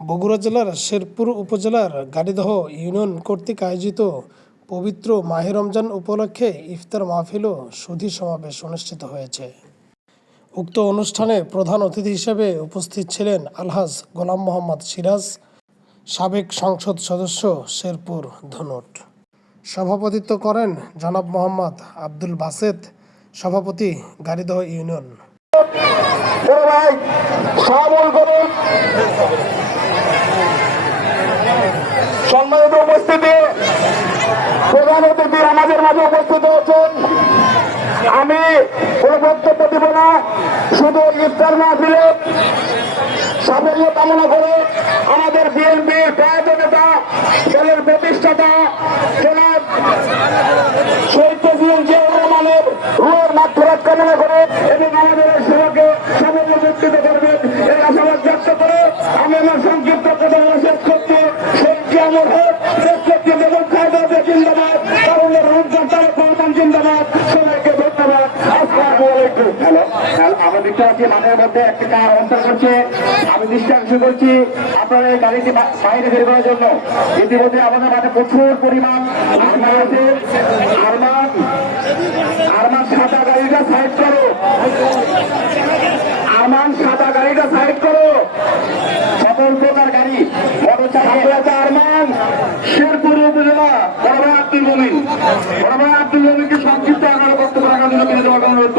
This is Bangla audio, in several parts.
বগুড়া জেলার শেরপুর উপজেলার গাড়িদহ ইউনিয়ন কর্তৃক আয়োজিত পবিত্র মাহে রমজান উপলক্ষে ইফতার মাহফিল ও সুধী সমাবেশ অনুষ্ঠিত হয়েছে। উক্ত অনুষ্ঠানে প্রধান অতিথি হিসেবে উপস্থিত ছিলেন আলহাজ গোলাম মোহাম্মদ সিরাজ, সাবেক সংসদ সদস্য শেরপুর ধনুট। সভাপতিত্ব করেন জনাব মোহাম্মদ আব্দুল বাসেদ, সভাপতি গাড়িদহ ইউনিয়ন বড় ভাই সবল করুন সম্মানিত উপস্থিতি প্রধান আমাদের মাঝে উপস্থিত হচ্ছেন আমি কোনো বক্তব্য দিব না শুধু ইফতার মাহফিলে সাফল্য কামনা করে আমাদের বিএনপির প্রয়াত নেতা, দলের প্রতিষ্ঠাতা, জনাব শহীদ প্রেসিডেন্ট জিয়াউর রহমানের রুয়ের মাত্রাত কামনা করে এবং আমাদের সভাকে সাফল্য মুক্তিত করবেন এই আশাবাদ ব্যক্ত করে আমি আমার সংক্ষিপ্ত কথা শেষ করছি। শহীদ জিয়াউর জিন্দাবাদ মধ্যে একটা কার করছে। আপনারা এই গাড়িটি বাইরে বের করার জন্য। ইতিমধ্যে আমাদের মাঠে প্রচুর পরিমাণ আরমান আরমান সাদা গাড়িটা সাইড করো। আরমান সাইড করো। সকল প্রকার গাড়ি আরমান শেরপুর উপজেলা, বড় আব্দুল মমিন। বড় আব্দুল মমিনকে সংক্ষিপ্ত আকারে বক্তব্য রাখার জন্য বিনীত অনুরোধ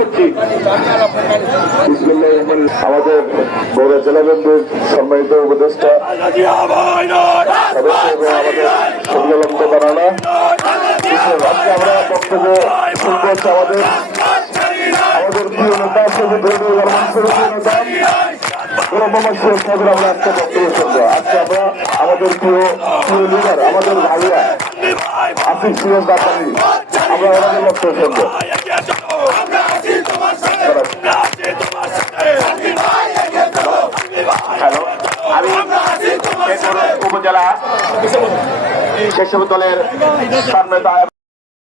আমাদের বগুড়া জেলা বিএনপির সম্মানিত উপদেষ্টা আজকে আমরা আমাদের। আমাদের প্রিয় নেতা প্রিয় নেতা। মোহাম্মদ সিরাজ সাহেবের আমরা একটা বক্তব্য শুনব। আজকে আমরা আমাদের প্রিয় প্রিয় আমাদের ভাইয়া আসিফ বাপানি আমরা হ্যালো আমি শেরপুর উপজেলা কেশব দলের